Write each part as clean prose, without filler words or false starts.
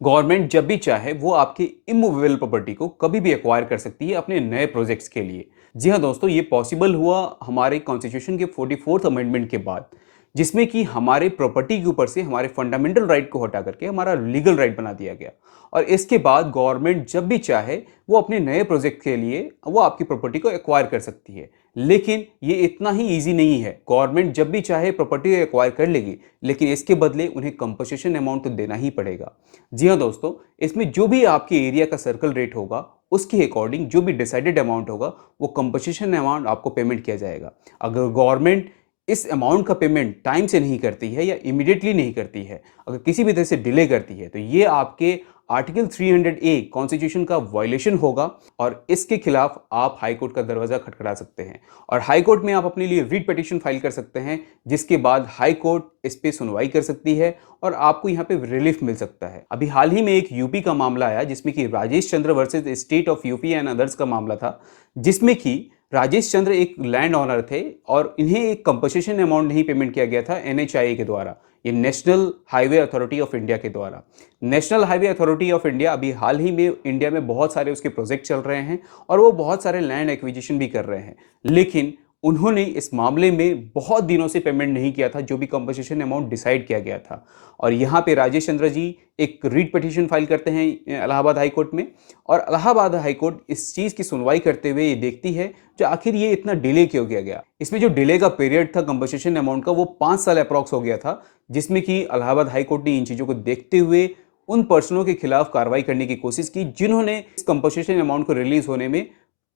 Government जब भी चाहे वो आपकी इमूवेबल प्रॉपर्टी को कभी भी एक्वायर कर सकती है अपने नए प्रोजेक्ट्स के लिए। जी हाँ दोस्तों, ये पॉसिबल हुआ हमारे कॉन्स्टिट्यूशन के 44th अमेंडमेंट के बाद, जिसमें कि हमारे प्रॉपर्टी के ऊपर से हमारे फंडामेंटल राइट को हटा करके हमारा लीगल राइट बना दिया गया। और इसके बाद गवर्नमेंट जब भी चाहे वो अपने नए प्रोजेक्ट के लिए वो आपकी प्रॉपर्टी को एक्वायर कर सकती है। लेकिन ये इतना ही ईजी नहीं है। गवर्नमेंट जब भी चाहे प्रॉपर्टी एक्वायर कर लेगी, लेकिन इसके बदले उन्हें कंपनसेशन अमाउंट तो देना ही पड़ेगा। जी हाँ दोस्तों, इसमें जो भी आपके एरिया का सर्कल रेट होगा, उसके अकॉर्डिंग जो भी डिसाइडेड अमाउंट होगा, वो कंपनसेशन अमाउंट आपको पेमेंट किया जाएगा। अगर गवर्नमेंट इस अमाउंट का पेमेंट टाइम से नहीं करती है या इमीडिएटली नहीं करती है, अगर किसी भी तरह से डिले करती है, तो ये आपके आर्टिकल 300 ए कॉन्स्टिट्यूशन का वायलेशन होगा और इसके खिलाफ आप हाई कोर्ट का दरवाजा खटखटा सकते हैं। और हाई कोर्ट में आप अपने लिए रिट पिटीशन फाइल कर सकते हैं, जिसके बाद हाई कोर्ट इस पे सुनवाई कर सकती है और आपको यहाँ पे रिलीफ मिल सकता है। अभी हाल ही में एक यूपी का मामला आया, जिसमें कि Rajesh Chandra versus state of UP and others का मामला था, जिसमें कि राजेश चंद्र एक लैंड ओनर थे और इन्हें एक कंपनसेशन अमाउंट नहीं पेमेंट किया गया था एनएचआईए के द्वारा, ये national highway authority of India के द्वारा। National highway authority of India अभी हाल ही में इंडिया में बहुत सारे उसके प्रोजेक्ट चल रहे हैं और वो बहुत सारे लैंड एक्विजिशन भी कर रहे हैं। लेकिन उन्होंने इस मामले में बहुत दिनों से पेमेंट नहीं किया था, जो भी कंपनसेशन अमाउंट डिसाइड किया गया था। और यहाँ पे राजेश चंद्र जी एक रीट पिटीशन फाइल करते हैं इलाहाबाद हाई कोर्ट में, और इलाहाबाद हाई कोर्ट इस चीज़ की सुनवाई करते हुए ये देखती है जो आखिर ये इतना डिले क्यों किया गया। इसमें जो डिले का पीरियड था कंपनसेशन अमाउंट का, वो 5 साल अप्रॉक्स हो गया था, जिसमें कि इलाहाबाद हाई कोर्ट ने इन चीज़ों को देखते हुए उन पर्सनों के खिलाफ कार्रवाई करने की कोशिश की जिन्होंने इस कंपनसेशन अमाउंट को रिलीज होने में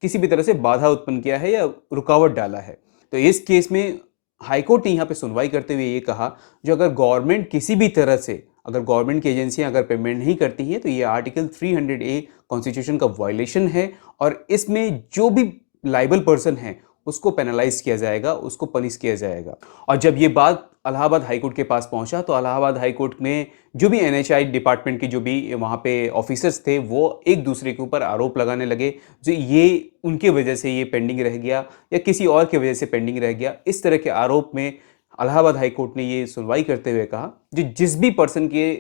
किसी भी तरह से बाधा उत्पन्न किया है या रुकावट डाला है। तो इस केस में हाईकोर्ट ने यहाँ पे सुनवाई करते हुए ये कहा, जो अगर गवर्नमेंट किसी भी तरह से, अगर गवर्नमेंट की एजेंसियां अगर पेमेंट नहीं करती हैं, तो ये आर्टिकल 300 ए कॉन्स्टिट्यूशन का वायलेशन है और इसमें जो भी लाइबल पर्सन है उसको पेनलाइज किया जाएगा, उसको पनिश किया जाएगा। और जब ये बात इलाहाबाद हाईकोर्ट के पास पहुंचा, तो इलाहाबाद हाईकोर्ट में जो भी एनएचआई डिपार्टमेंट के जो भी वहाँ पे ऑफिसर्स थे, वो एक दूसरे के ऊपर आरोप लगाने लगे जो ये उनकी वजह से ये पेंडिंग रह गया या किसी और की वजह से पेंडिंग रह गया। इस तरह के आरोप में इलाहाबाद हाईकोर्ट ने ये सुनवाई करते हुए कहा, जो जिस भी पर्सन के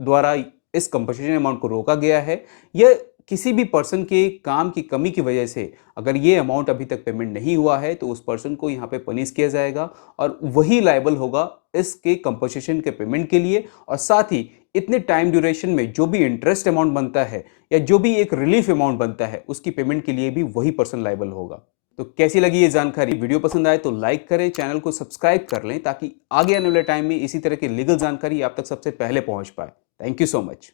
द्वारा इस कंपनसेशन अमाउंट को रोका गया है या किसी भी पर्सन के काम की कमी की वजह से अगर ये अमाउंट अभी तक पेमेंट नहीं हुआ है, तो उस पर्सन को यहाँ पे पनिश किया जाएगा और वही लायबल होगा इसके कंपनसेशन के पेमेंट के लिए। और साथ ही इतने टाइम ड्यूरेशन में जो भी इंटरेस्ट अमाउंट बनता है या जो भी एक रिलीफ अमाउंट बनता है, उसकी पेमेंट के लिए भी वही पर्सन लायबल होगा। तो कैसी लगी ये जानकारी? वीडियो पसंद आए तो लाइक करें, चैनल को सब्सक्राइब कर लें ताकि आगे आने वाले टाइम में इसी तरह की लीगल जानकारी आप तक सबसे पहले पहुंच पाए। Thank you so much.